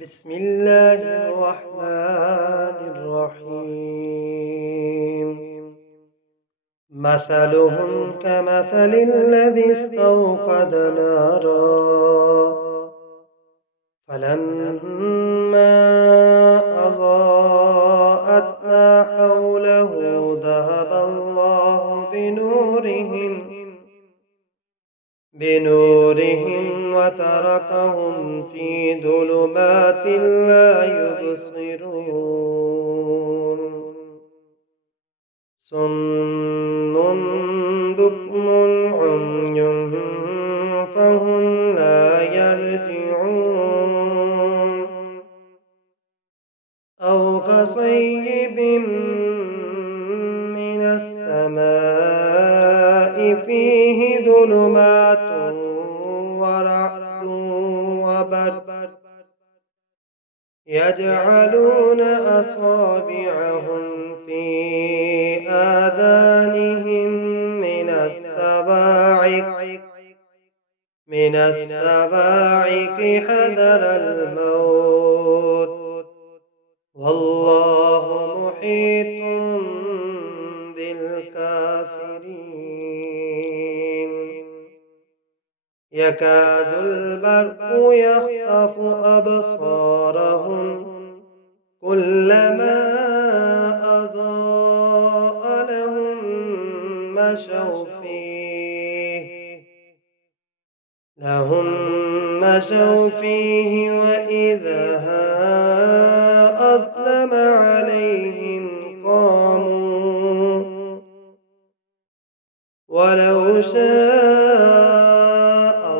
بسم الله الرحمن الرحيم. مثلهم كمثل الذي استوقد نارا فلما أضاءت ما حوله ذهب الله بنورهم وتركهم في ظلمات لا يبصرون. صم بكم عمي فهم لا يرجعون. أو كصيب من السماء فيه ظلمات ورعد وبرق يجعلون أصابعهم في آذانهم من الصواعق حذر الموت والله محيط بالكافرين. يكاد البرق يخطف أبصارهم كلما أضاء لهم مشوا فيه وإذا أظلم عليهم قاموا ولو شاء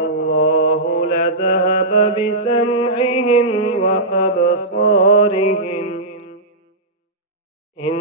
الله لذهب بسمعهم وأبصارهم إن